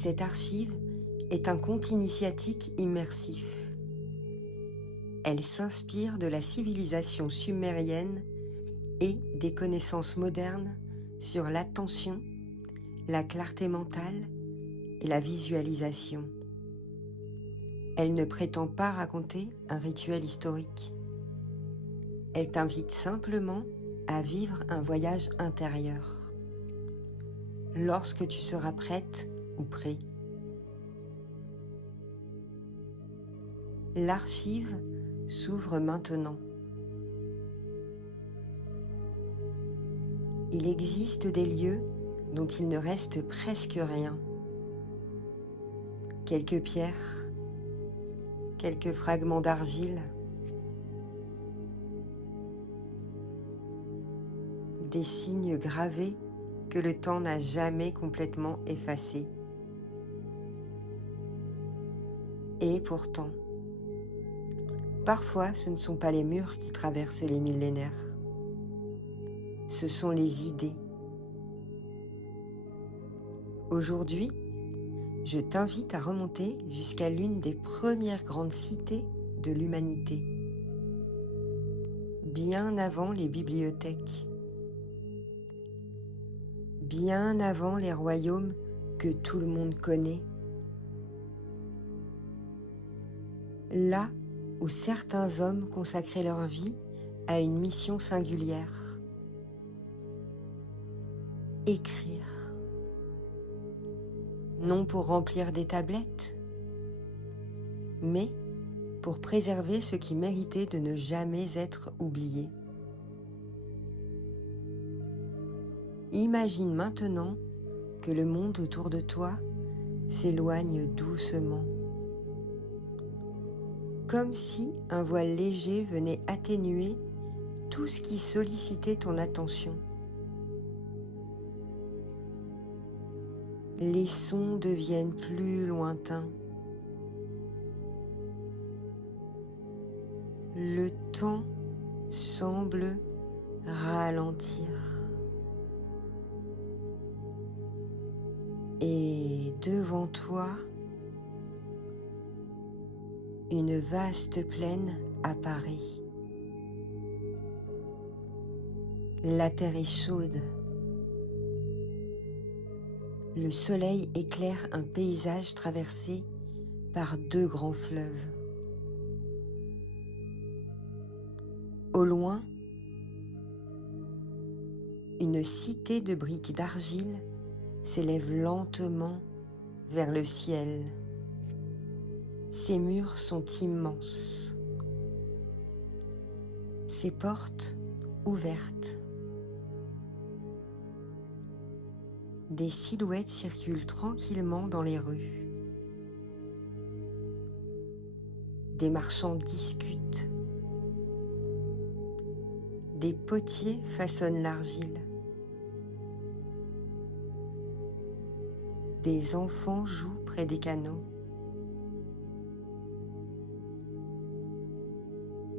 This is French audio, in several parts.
Cette archive est un conte initiatique immersif. Elle s'inspire de la civilisation sumérienne et des connaissances modernes sur l'attention, la clarté mentale et la visualisation. Elle ne prétend pas raconter un rituel historique. Elle t'invite simplement à vivre un voyage intérieur. Lorsque tu seras prête ou prêt, l'archive s'ouvre maintenant. Il existe des lieux dont il ne reste presque rien. Quelques pierres, quelques fragments d'argile, des signes gravés que le temps n'a jamais complètement effacés. Et pourtant, parfois ce ne sont pas les murs qui traversent les millénaires, ce sont les idées. Aujourd'hui, je t'invite à remonter jusqu'à l'une des premières grandes cités de l'humanité, bien avant les bibliothèques, bien avant les royaumes que tout le monde connaît, là où certains hommes consacraient leur vie à une mission singulière: écrire. Non pour remplir des tablettes, mais pour préserver ce qui méritait de ne jamais être oublié. Imagine maintenant que le monde autour de toi s'éloigne doucement, comme si un voile léger venait atténuer tout ce qui sollicitait ton attention. Les sons deviennent plus lointains. Le temps semble ralentir. Et devant toi, une vaste plaine apparaît. La terre est chaude. Le soleil éclaire un paysage traversé par deux grands fleuves. Au loin, une cité de briques d'argile s'élève lentement vers le ciel. Ses murs sont immenses. Ses portes ouvertes. Des silhouettes circulent tranquillement dans les rues. Des marchands discutent. Des potiers façonnent l'argile. Des enfants jouent près des canaux.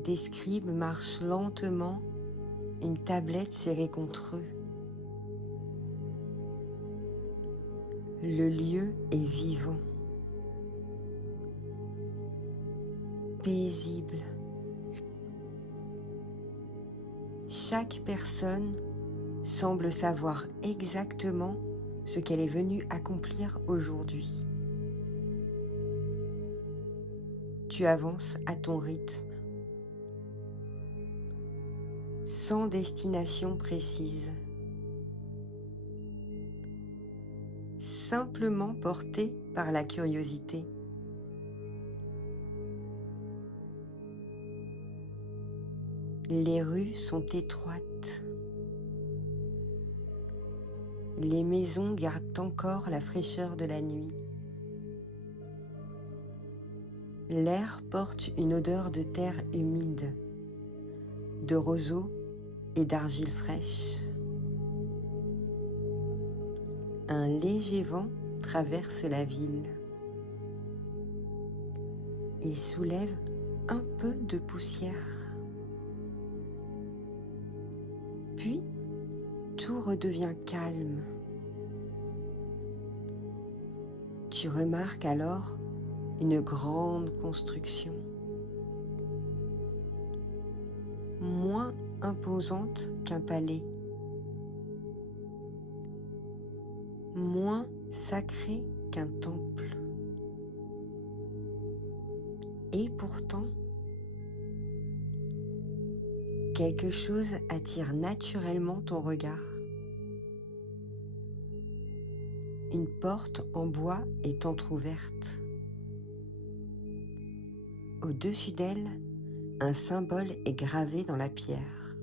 Des scribes marchent lentement, une tablette serrée contre eux. Le lieu est vivant, paisible. Chaque personne semble savoir exactement ce qu'elle est venue accomplir aujourd'hui. Tu avances à ton rythme, sans destination précise, simplement porté par la curiosité. Les rues sont étroites. Les maisons gardent encore la fraîcheur de la nuit. L'air porte une odeur de terre humide, de roseaux et d'argile fraîche. Un léger vent traverse la ville. Il soulève un peu de poussière. Puis, tout redevient calme. Tu remarques alors une grande construction, moins imposante qu'un palais, moins sacrée qu'un temple. Et pourtant, quelque chose attire naturellement ton regard. Une porte en bois est entr'ouverte. Au-dessus d'elle, un symbole est gravé dans la pierre.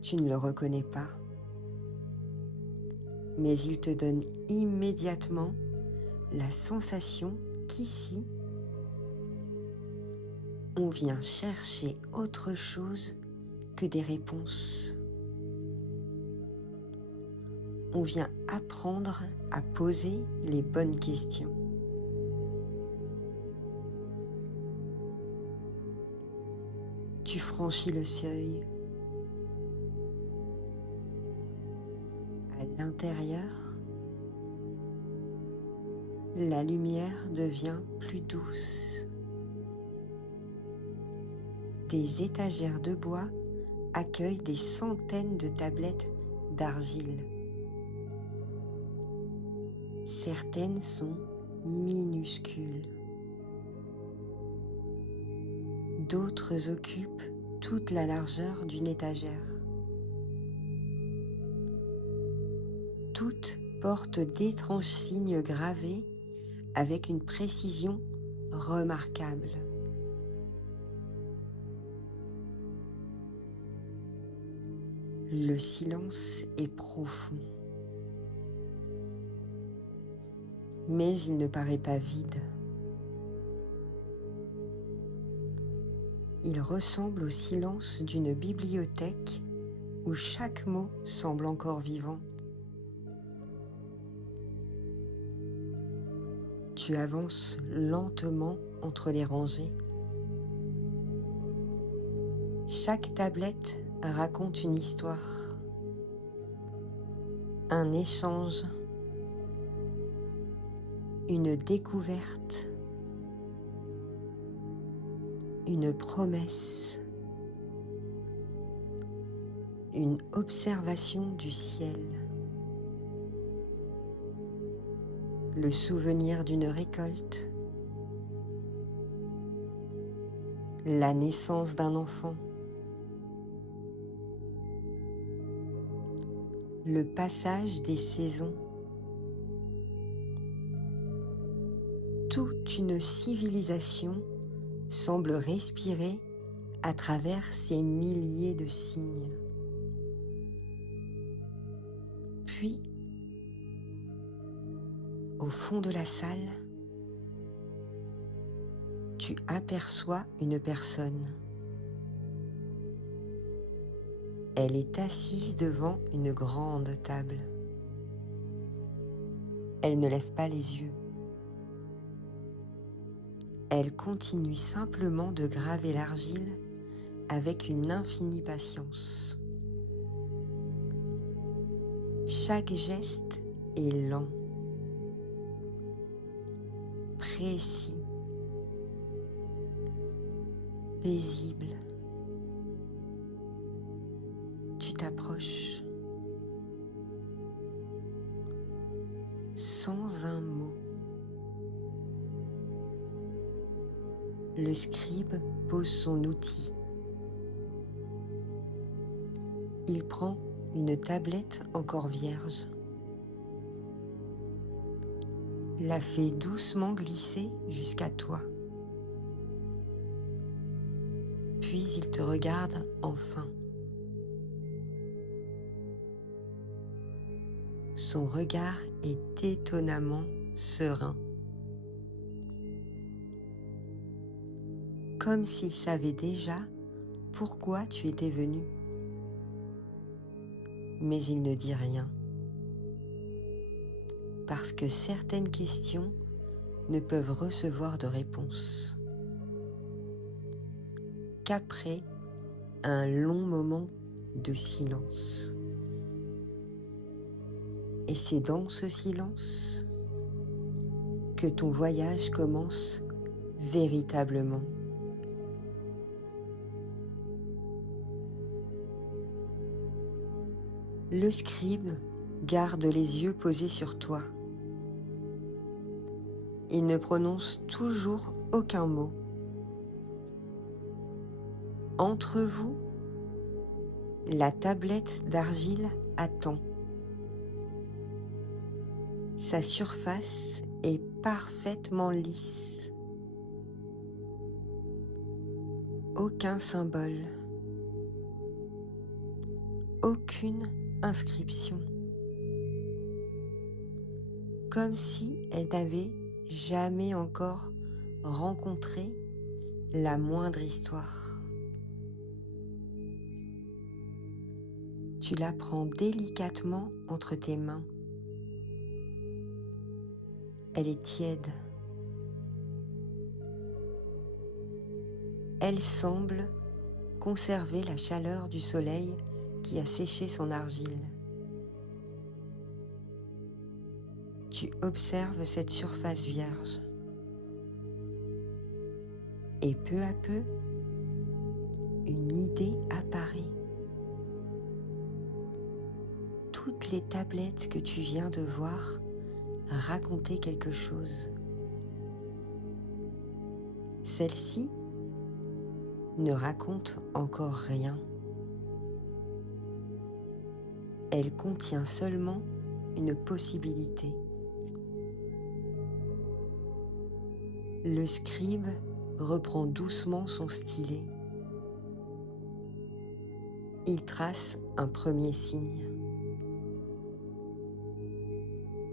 Tu ne le reconnais pas, mais il te donne immédiatement la sensation qu'ici, on vient chercher autre chose que des réponses. On vient apprendre à poser les bonnes questions. Tu franchis le seuil. À l'intérieur, la lumière devient plus douce. Des étagères de bois accueillent des centaines de tablettes d'argile. Certaines sont minuscules. D'autres occupent toute la largeur d'une étagère. Toutes portent d'étranges signes gravés avec une précision remarquable. Le silence est profond, mais il ne paraît pas vide. Il ressemble au silence d'une bibliothèque où chaque mot semble encore vivant. Tu avances lentement entre les rangées. Chaque tablette raconte une histoire, un échange, une découverte, une promesse, une observation du ciel, le souvenir d'une récolte, la naissance d'un enfant, le passage des saisons. Toute une civilisation semble respirer à travers ces milliers de signes. Puis, au fond de la salle, tu aperçois une personne. Elle est assise devant une grande table. Elle ne lève pas les yeux. Elle continue simplement de graver l'argile avec une infinie patience. Chaque geste est lent, précis, paisible. Tu t'approches sans un mot. Le scribe pose son outil. Il prend une tablette encore vierge, la fait doucement glisser jusqu'à toi. Puis il te regarde enfin. Son regard est étonnamment serein, comme s'il savait déjà pourquoi tu étais venu. Mais il ne dit rien, parce que certaines questions ne peuvent recevoir de réponse qu'après un long moment de silence. Et c'est dans ce silence que ton voyage commence véritablement. Le scribe garde les yeux posés sur toi. Il ne prononce toujours aucun mot. Entre vous, la tablette d'argile attend. Sa surface est parfaitement lisse. Aucun symbole. Aucune inscription. Comme si elle n'avait jamais encore rencontré la moindre histoire. Tu la prends délicatement entre tes mains. Elle est tiède. Elle semble conserver la chaleur du soleil qui a séché son argile. Tu observes cette surface vierge. Et peu à peu, une idée apparaît. Toutes les tablettes que tu viens de voir racontaient quelque chose. Celle-ci ne raconte encore rien. Elle contient seulement une possibilité. Le scribe reprend doucement son stylet. Il trace un premier signe,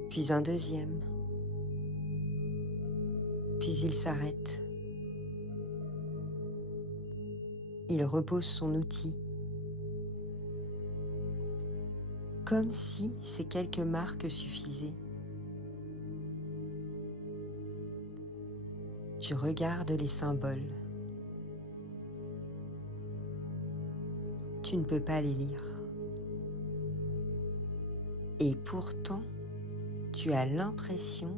puis un deuxième, puis il s'arrête. Il repose son outil, comme si ces quelques marques suffisaient. Tu regardes les symboles. Tu ne peux pas les lire. Et pourtant, tu as l'impression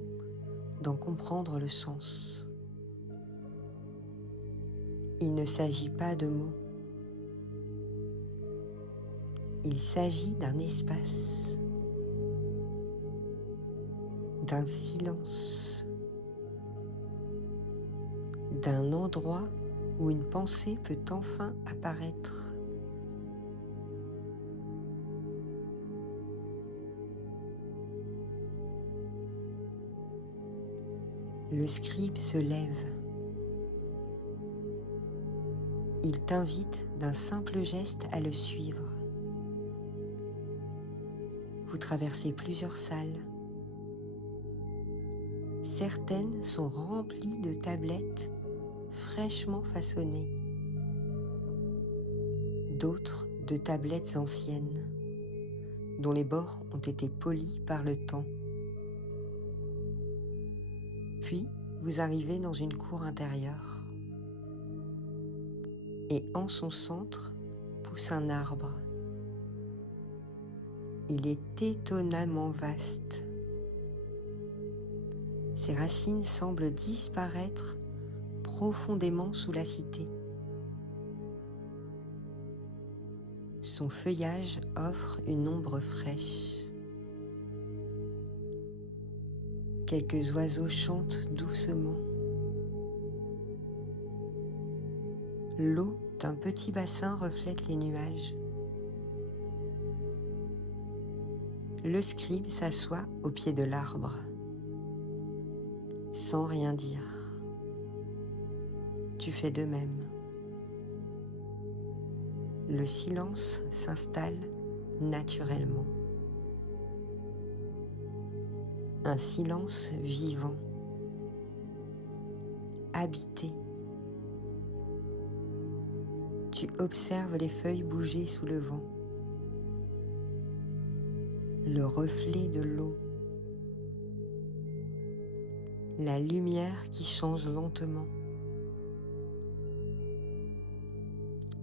d'en comprendre le sens. Il ne s'agit pas de mots. Il s'agit d'un espace, d'un silence, d'un endroit où une pensée peut enfin apparaître. Le scribe se lève. Il t'invite d'un simple geste à le suivre. Vous traversez plusieurs salles. Certaines sont remplies de tablettes fraîchement façonnées. D'autres de tablettes anciennes, dont les bords ont été polis par le temps. Puis, vous arrivez dans une cour intérieure. Et en son centre pousse un arbre. Il est étonnamment vaste. Ses racines semblent disparaître profondément sous la cité. Son feuillage offre une ombre fraîche. Quelques oiseaux chantent doucement. L'eau d'un petit bassin reflète les nuages. Le scribe s'assoit au pied de l'arbre, sans rien dire. Tu fais de même. Le silence s'installe naturellement. Un silence vivant, habité. Tu observes les feuilles bouger sous le vent. Le reflet de l'eau. La lumière qui change lentement.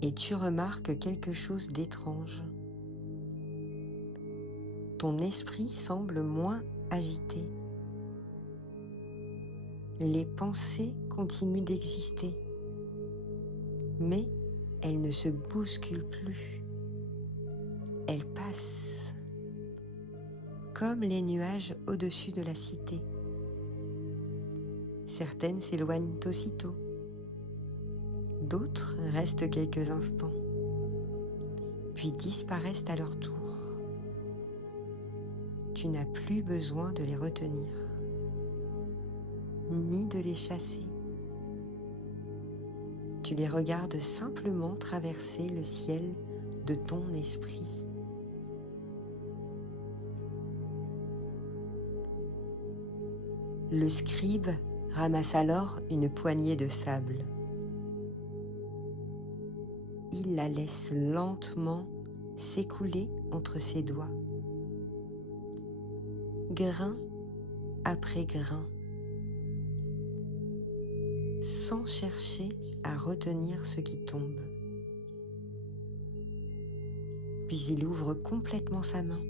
Et tu remarques quelque chose d'étrange. Ton esprit semble moins agité. Les pensées continuent d'exister, mais elles ne se bousculent plus. Elles passent, comme les nuages au-dessus de la cité. Certaines s'éloignent aussitôt, d'autres restent quelques instants, puis disparaissent à leur tour. Tu n'as plus besoin de les retenir, ni de les chasser. Tu les regardes simplement traverser le ciel de ton esprit. Le scribe ramasse alors une poignée de sable. Il la laisse lentement s'écouler entre ses doigts, grain après grain, sans chercher à retenir ce qui tombe. Puis il ouvre complètement sa main.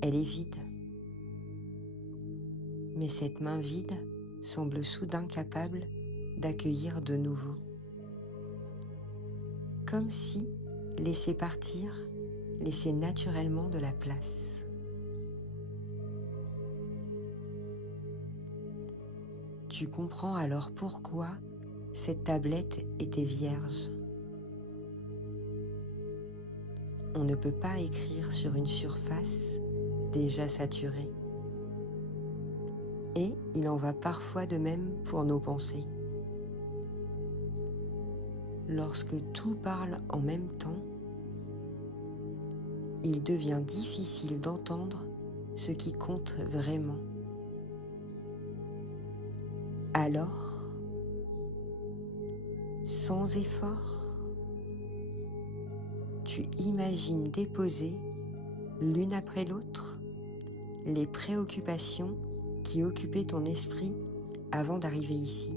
Elle est vide. Mais cette main vide semble soudain capable d'accueillir de nouveau. Comme si laisser partir laissait naturellement de la place. Tu comprends alors pourquoi cette tablette était vierge. On ne peut pas écrire sur une surface déjà saturée. Et il en va parfois de même pour nos pensées. Lorsque tout parle en même temps, il devient difficile d'entendre ce qui compte vraiment. Alors, sans effort, tu imagines déposer, l'une après l'autre, les préoccupations qui occupaient ton esprit avant d'arriver ici.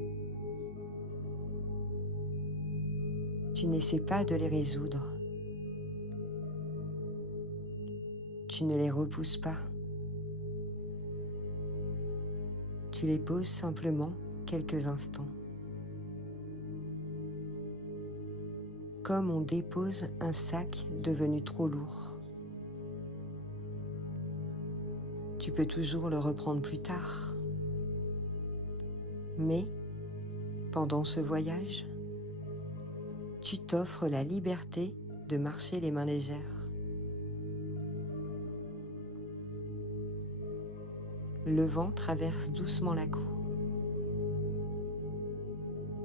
Tu n'essaies pas de les résoudre. Tu ne les repousses pas. Tu les poses simplement quelques instants. Comme on dépose un sac devenu trop lourd. Tu peux toujours le reprendre plus tard. Mais, pendant ce voyage, tu t'offres la liberté de marcher les mains légères. Le vent traverse doucement la cour.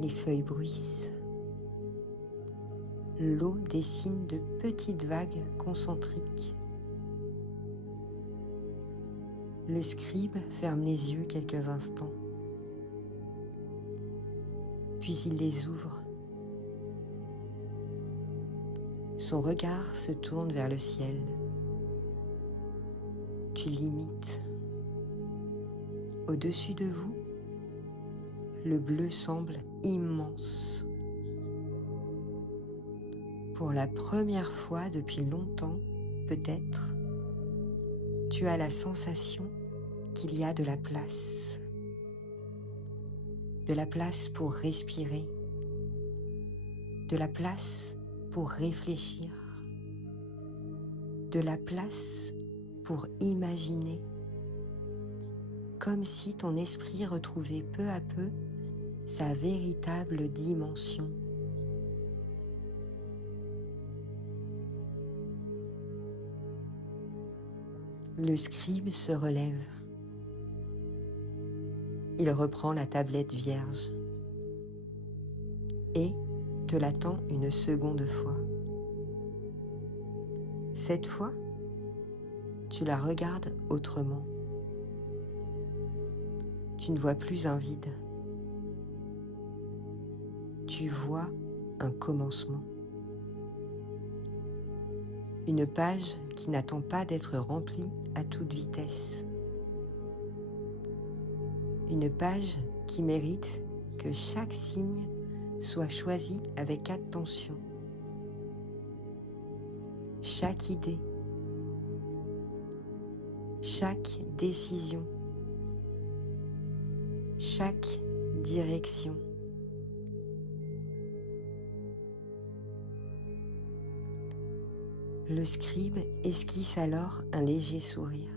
Les feuilles bruissent. L'eau dessine de petites vagues concentriques. Le scribe ferme les yeux quelques instants. Puis il les ouvre. Son regard se tourne vers le ciel. Tu l'imites. Au-dessus de vous, le bleu semble immense. Pour la première fois depuis longtemps, peut-être, tu as la sensation qu'il y a de la place. De la place pour respirer. De la place pour réfléchir. De la place pour imaginer. Comme si ton esprit retrouvait peu à peu sa véritable dimension. Le scribe se relève. Il reprend la tablette vierge et te la tend une seconde fois. Cette fois, tu la regardes autrement. Tu ne vois plus un vide. Tu vois un commencement. Une page qui n'attend pas d'être remplie à toute vitesse. Une page qui mérite que chaque signe soit choisi avec attention. Chaque idée, chaque décision, chaque direction. Le scribe esquisse alors un léger sourire.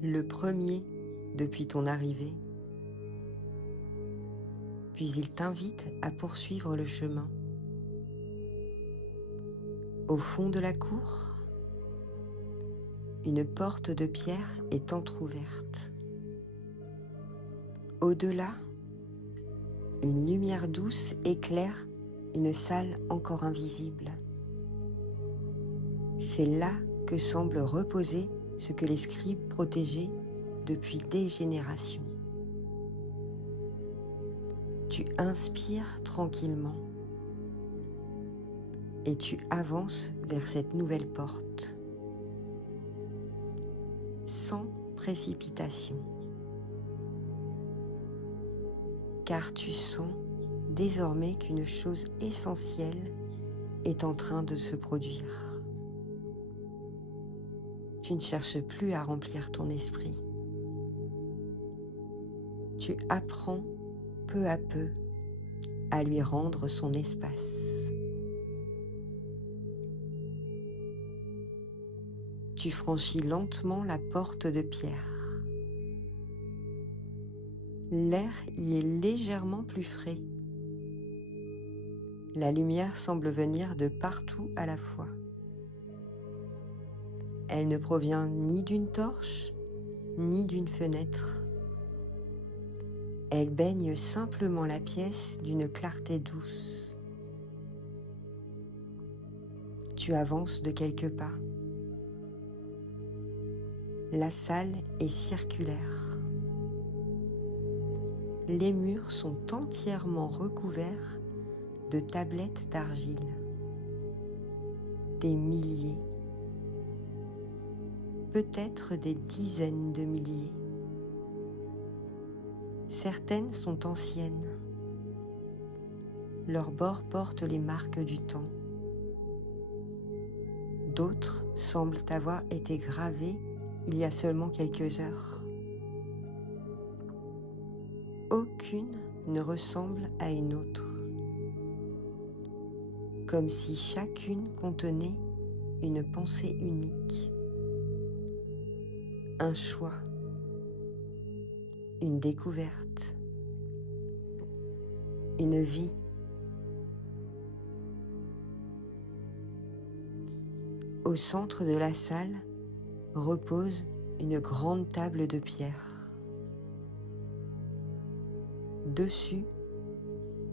Le premier depuis ton arrivée. Puis il t'invite à poursuivre le chemin. Au fond de la cour, une porte de pierre est entr'ouverte. Au-delà, une lumière douce éclaire une salle encore invisible. C'est là que semble reposer ce que les scribes protégeaient depuis des générations. Tu inspires tranquillement et tu avances vers cette nouvelle porte, sans précipitation, car tu sens désormais qu'une chose essentielle est en train de se produire. Tu ne cherches plus à remplir ton esprit. Tu apprends peu à peu à lui rendre son espace. Tu franchis lentement la porte de pierre. L'air y est légèrement plus frais. La lumière semble venir de partout à la fois. Elle ne provient ni d'une torche, ni d'une fenêtre. Elle baigne simplement la pièce d'une clarté douce. Tu avances de quelques pas. La salle est circulaire. Les murs sont entièrement recouverts de tablettes d'argile. Des milliers, peut-être des dizaines de milliers. Certaines sont anciennes. Leurs bords portent les marques du temps. D'autres semblent avoir été gravées il y a seulement quelques heures. Aucune ne ressemble à une autre, comme si chacune contenait une pensée unique, un choix, une découverte, une vie. Au centre de la salle repose une grande table de pierre. Dessus,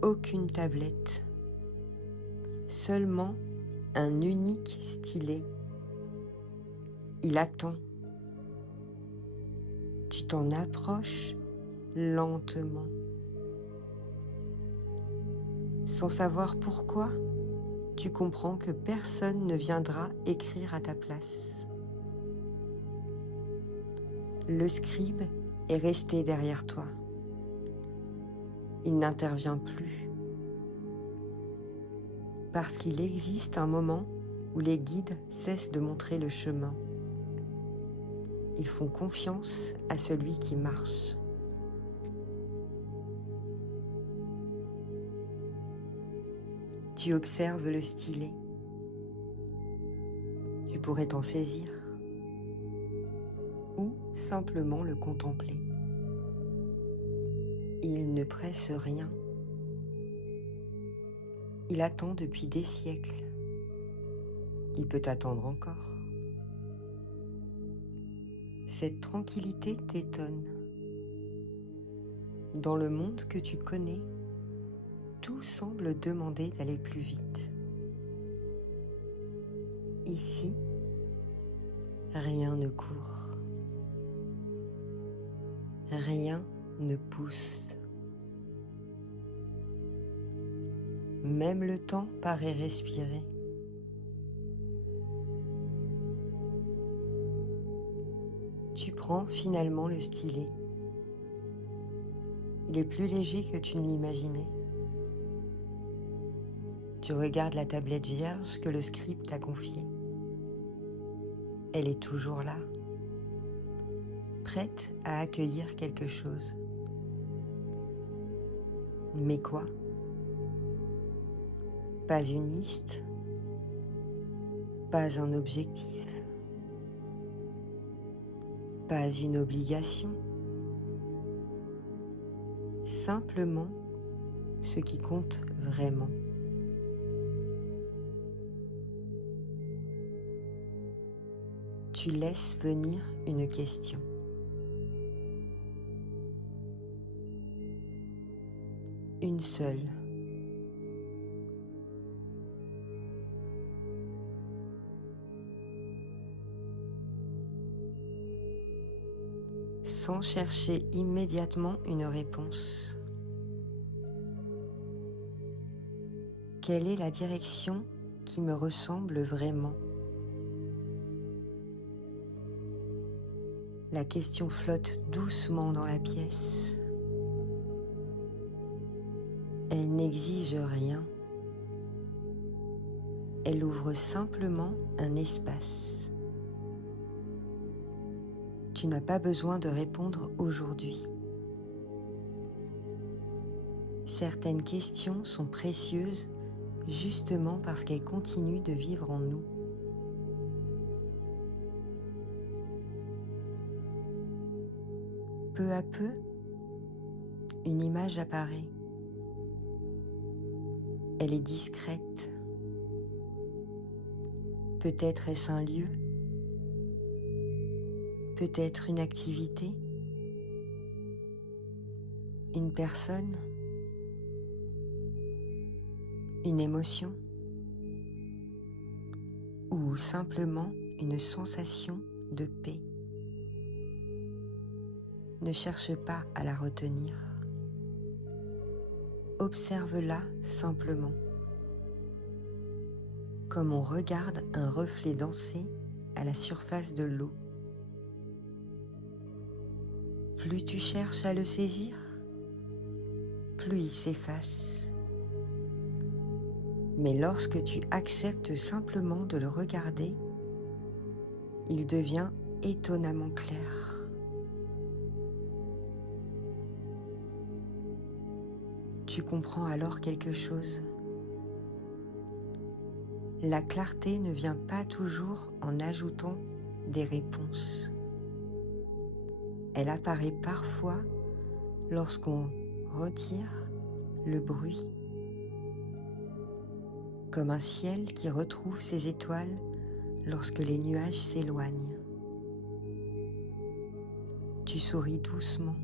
aucune tablette, seulement un unique stylet. Il attend. Tu t'en approches lentement. Sans savoir pourquoi, tu comprends que personne ne viendra écrire à ta place. Le scribe est resté derrière toi. Il n'intervient plus. Parce qu'il existe un moment où les guides cessent de montrer le chemin. Ils font confiance à celui qui marche. Tu observes le stylet. Tu pourrais t'en saisir ou simplement le contempler. Il ne presse rien. Il attend depuis des siècles. Il peut attendre encore. Cette tranquillité t'étonne. Dans le monde que tu connais, tout semble demander d'aller plus vite. Ici, rien ne court. Rien ne pousse. Même le temps paraît respirer. Tu prends finalement le stylet. Il est plus léger que tu ne l'imaginais. Tu regardes la tablette vierge que le scribe t'a confiée. Elle est toujours là, prête à accueillir quelque chose. Mais quoi? Pas une liste, pas un objectif, pas une obligation, simplement ce qui compte vraiment. Tu laisses venir une question. Une seule. Sans chercher immédiatement une réponse. Quelle est la direction qui me ressemble vraiment? La question flotte doucement dans la pièce. Elle n'exige rien. Elle ouvre simplement un espace. Tu n'as pas besoin de répondre aujourd'hui. Certaines questions sont précieuses justement parce qu'elles continuent de vivre en nous. Peu à peu, une image apparaît. Elle est discrète. Peut-être est-ce un lieu, peut-être une activité, une personne, une émotion, ou simplement une sensation de paix. Ne cherche pas à la retenir. Observe-la simplement, comme on regarde un reflet danser à la surface de l'eau. Plus tu cherches à le saisir, plus il s'efface. Mais lorsque tu acceptes simplement de le regarder, il devient étonnamment clair. Tu comprends alors quelque chose. La clarté ne vient pas toujours en ajoutant des réponses. Elle apparaît parfois lorsqu'on retire le bruit, comme un ciel qui retrouve ses étoiles lorsque les nuages s'éloignent. Tu souris doucement.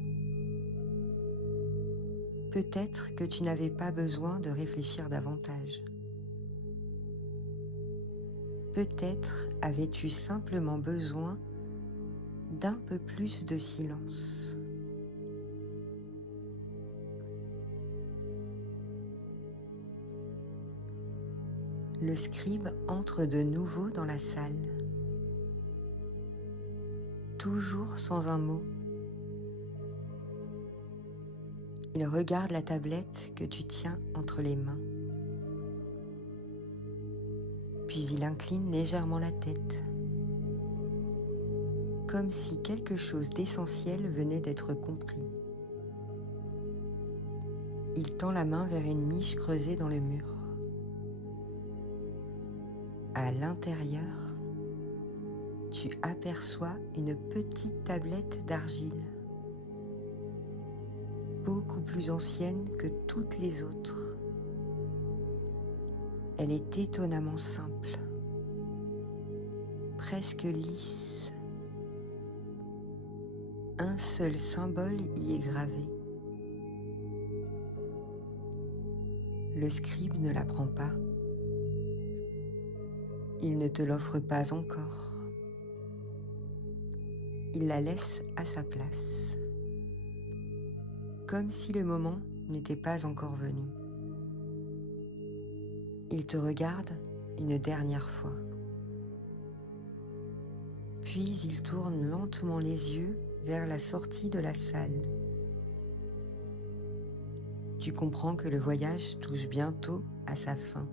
Peut-être que tu n'avais pas besoin de réfléchir davantage. Peut-être avais-tu simplement besoin d'un peu plus de silence. Le scribe entre de nouveau dans la salle, toujours sans un mot. Il regarde la tablette que tu tiens entre les mains. Puis il incline légèrement la tête, comme si quelque chose d'essentiel venait d'être compris. Il tend la main vers une niche creusée dans le mur. À l'intérieur, tu aperçois une petite tablette d'argile, beaucoup plus ancienne que toutes les autres. Elle est étonnamment simple, presque lisse. Un seul symbole y est gravé. Le scribe ne la prend pas. Il ne te l'offre pas encore. Il la laisse à sa place, comme si le moment n'était pas encore venu. Il te regarde une dernière fois. Puis il tourne lentement les yeux vers la sortie de la salle. Tu comprends que le voyage touche bientôt à sa fin.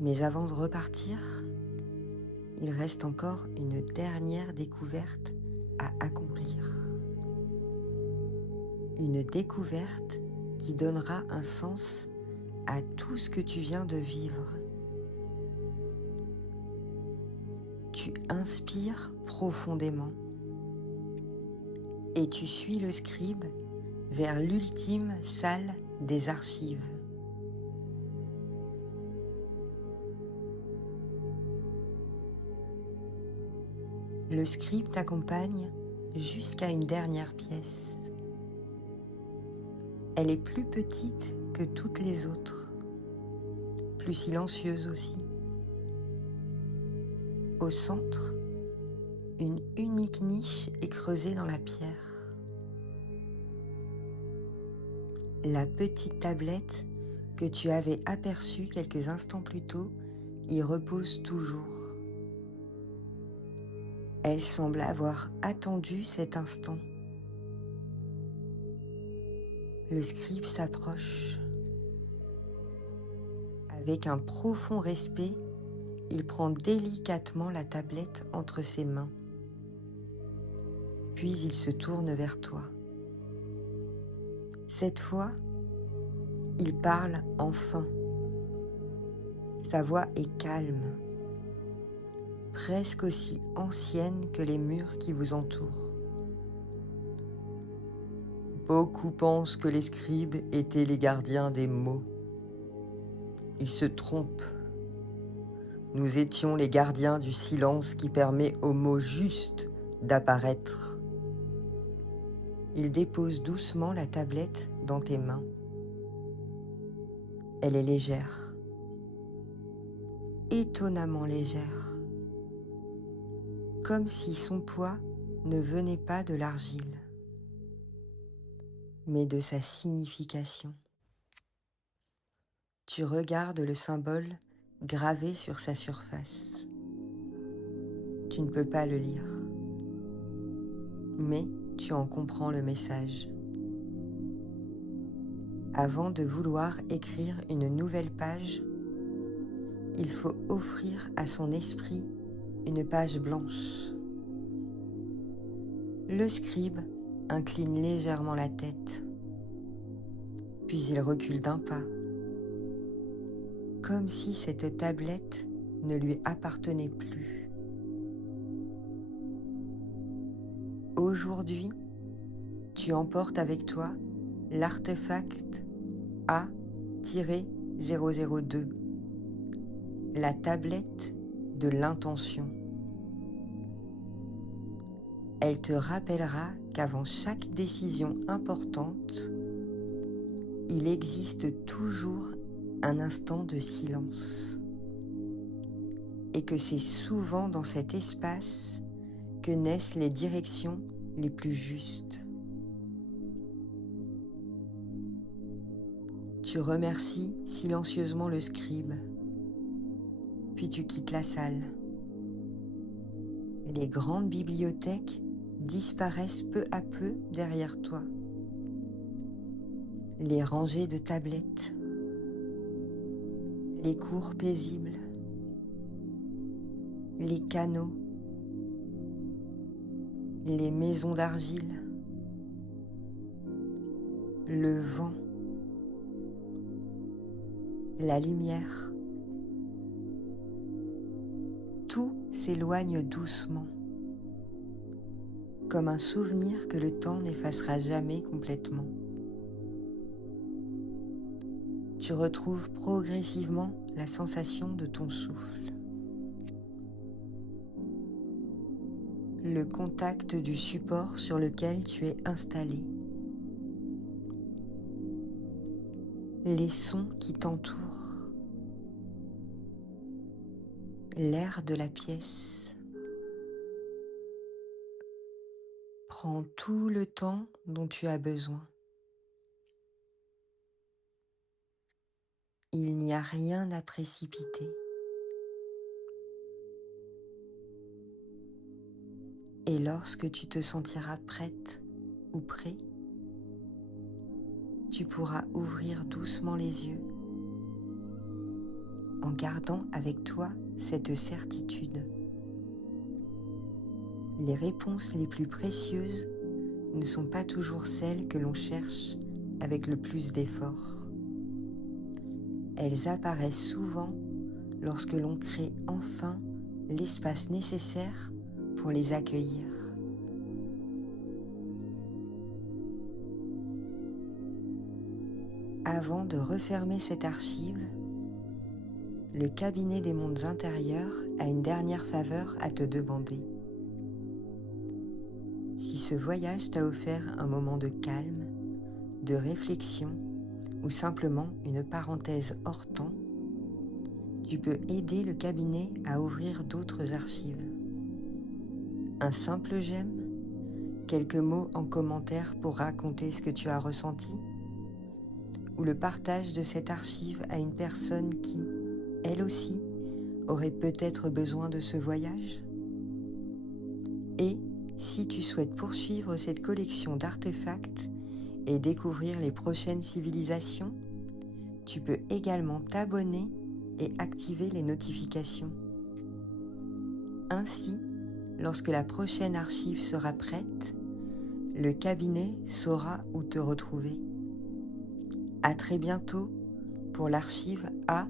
Mais avant de repartir, il reste encore une dernière découverte à accomplir. Une découverte qui donnera un sens à tout ce que tu viens de vivre. Tu inspires profondément et tu suis le scribe vers l'ultime salle des archives. Le scribe t'accompagne jusqu'à une dernière pièce. Elle est plus petite que toutes les autres, plus silencieuse aussi. Au centre, une unique niche est creusée dans la pierre. La petite tablette que tu avais aperçue quelques instants plus tôt y repose toujours. Elle semble avoir attendu cet instant. Le scribe s'approche. Avec un profond respect, il prend délicatement la tablette entre ses mains. Puis il se tourne vers toi. Cette fois, il parle enfin. Sa voix est calme, presque aussi ancienne que les murs qui vous entourent. Beaucoup pensent que les scribes étaient les gardiens des mots. Ils se trompent. Nous étions les gardiens du silence qui permet aux mots justes d'apparaître. Il dépose doucement la tablette dans tes mains. Elle est légère, étonnamment légère, comme si son poids ne venait pas de l'argile, mais de sa signification. Tu regardes le symbole gravé sur sa surface. Tu ne peux pas le lire, mais tu en comprends le message. Avant de vouloir écrire une nouvelle page, il faut offrir à son esprit une page blanche. Le scribe incline légèrement la tête, puis il recule d'un pas, comme si cette tablette ne lui appartenait plus. Aujourd'hui, tu emportes avec toi l'artefact A-002, la tablette de l'intention. Elle te rappellera qu'avant chaque décision importante, il existe toujours un instant de silence et que c'est souvent dans cet espace que naissent les directions les plus justes. Tu remercies silencieusement le scribe, puis tu quittes la salle. Les grandes bibliothèques disparaissent peu à peu derrière toi. Les rangées de tablettes, les cours paisibles, les canaux, les maisons d'argile, le vent, la lumière. Tout s'éloigne doucement, comme un souvenir que le temps n'effacera jamais complètement. Tu retrouves progressivement la sensation de ton souffle, le contact du support sur lequel tu es installé, les sons qui t'entourent, l'air de la pièce. Prends tout le temps dont tu as besoin. Il n'y a rien à précipiter. Et lorsque tu te sentiras prête ou prêt, tu pourras ouvrir doucement les yeux en gardant avec toi cette certitude. Les réponses les plus précieuses ne sont pas toujours celles que l'on cherche avec le plus d'efforts. Elles apparaissent souvent lorsque l'on crée enfin l'espace nécessaire pour les accueillir. Avant de refermer cette archive, le cabinet des mondes intérieurs a une dernière faveur à te demander. Si ce voyage t'a offert un moment de calme, de réflexion ou simplement une parenthèse hors temps, tu peux aider le cabinet à ouvrir d'autres archives. Un simple j'aime, quelques mots en commentaire pour raconter ce que tu as ressenti, ou le partage de cette archive à une personne qui, elle aussi, aurait peut-être besoin de ce voyage. Et si tu souhaites poursuivre cette collection d'artefacts et découvrir les prochaines civilisations, tu peux également t'abonner et activer les notifications. Ainsi, lorsque la prochaine archive sera prête, le cabinet saura où te retrouver. À très bientôt pour l'archive A-003.